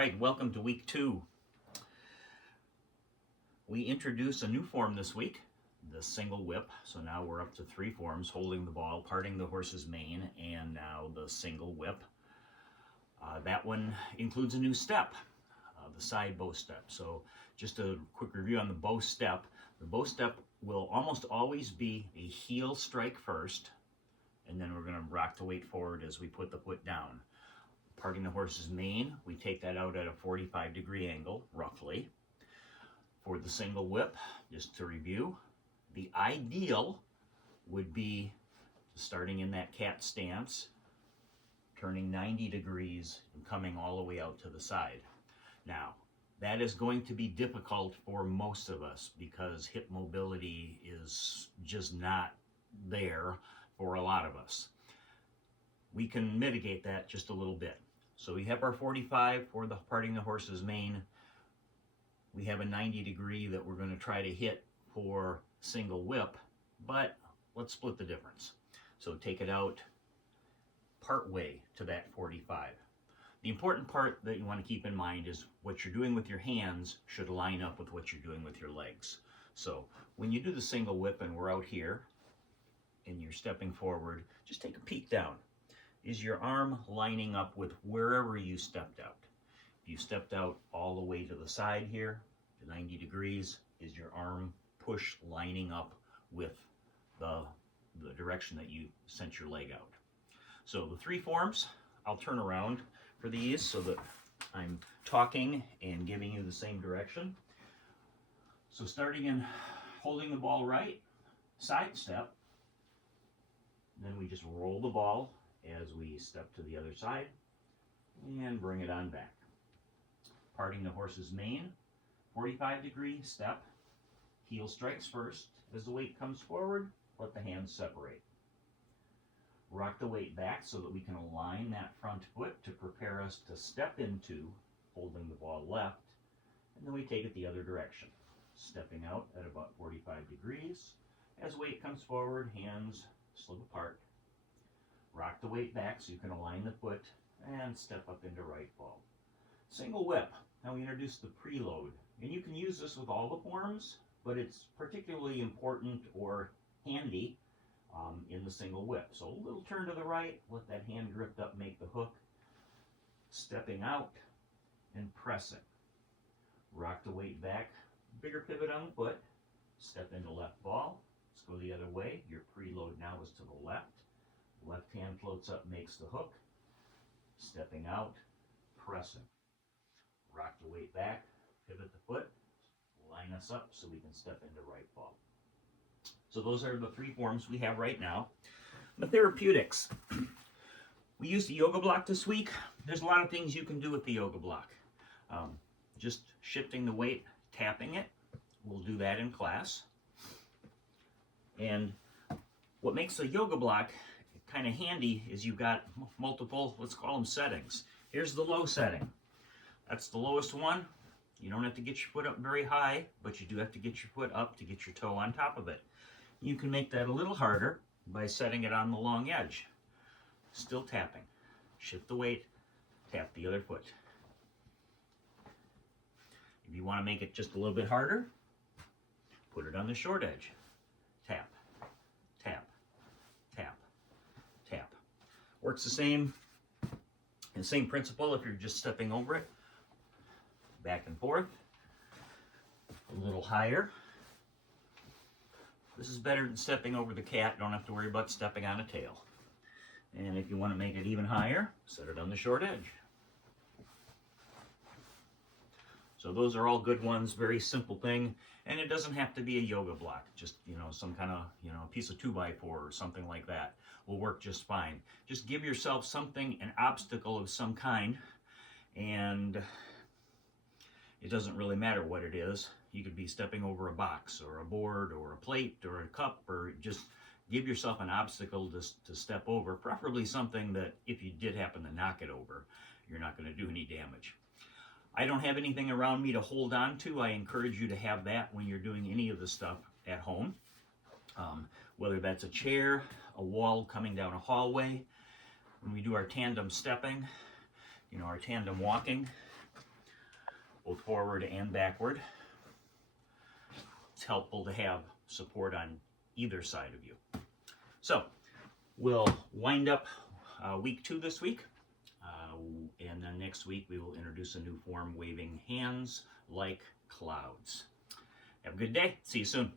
Right, welcome to week 2. We introduced a new form this week, the single whip. So now we're up to 3 forms: holding the ball, parting the horse's mane, and now the single whip. That one includes a new step, the side bow step. So just a quick review on the bow step. The bow step will almost always be a heel strike first, and then we're going to rock the weight forward as we put the foot down. Parting the horse's mane, we take that out at a 45-degree angle, roughly. For the single whip, just to review, the ideal would be starting in that cat stance, turning 90 degrees and coming all the way out to the side. Now, that is going to be difficult for most of us because hip mobility is just not there for a lot of us. We can mitigate that just a little bit. So we have our 45 for the parting the horse's mane. We have a 90 degree that we're going to try to hit for single whip, but let's split the difference. So take it out part way to that 45. The important part that you want to keep in mind is what you're doing with your hands should line up with what you're doing with your legs. So when you do the single whip and we're out here and you're stepping forward, just take a peek down. Is your arm lining up with wherever you stepped out? If you stepped out all the way to the side here, to 90 degrees, is your arm push lining up with the direction that you sent your leg out? So the 3 forms, I'll turn around for these so that I'm talking and giving you the same direction. So starting in holding the ball right, side step, then we just roll the ball as we step to the other side and bring it on back. Parting the horse's mane, 45-degree step, heel strikes first. As the weight comes forward, let the hands separate. Rock the weight back so that we can align that front foot to prepare us to step into holding the ball left, and then we take it the other direction, stepping out at about 45 degrees. As weight comes forward, hands slip apart. Rock the weight back so you can align the foot and step up into right ball. Single whip. Now we introduce the preload, and you can use this with all the forms, but it's particularly important or handy in the single whip. So a little turn to the right, let that hand drift up, make the hook, stepping out and pressing. Rock the weight back, bigger pivot on the foot, step into left ball. Let's go the other way. Your preload now is to the left. Left hand floats up, makes the hook, stepping out, pressing. Rock the weight back, pivot the foot, line us up so we can step into right ball. So those are the 3 forms we have right now. The therapeutics. We used the yoga block this week. There's a lot of things you can do with the yoga block. Just shifting the weight, tapping it. We'll do that in class. And what makes the yoga block kind of handy is you've got multiple, let's call them settings. Here's the low setting. That's the lowest one. You don't have to get your foot up very high, but you do have to get your foot up to get your toe on top of it. You can make that a little harder by setting it on the long edge. Still tapping. Shift the weight, tap the other foot. If you want to make it just a little bit harder, put it on the short edge. Tap, tap, tap, tap. Works the same principle if you're just stepping over it. Back and forth. A little higher. This is better than stepping over the cat. Don't have to worry about stepping on a tail. And if you want to make it even higher, set it on the short edge. So those are all good ones, very simple thing. And it doesn't have to be a yoga block. Just, some kind of, piece of 2x4 or something like that will work just fine. Just give yourself something, an obstacle of some kind, and it doesn't really matter what it is. You could be stepping over a box or a board or a plate or a cup, or just give yourself an obstacle to step over, preferably something that if you did happen to knock it over, you're not going to do any damage. I don't have anything around me to hold on to. I encourage you to have that when you're doing any of the stuff at home. Whether that's a chair, a wall coming down a hallway, when we do our tandem stepping, our tandem walking, both forward and backward. It's helpful to have support on either side of you. So we'll wind up week 2 this week, and then next week we will introduce a new form, waving hands like clouds. Have a good day. See you soon.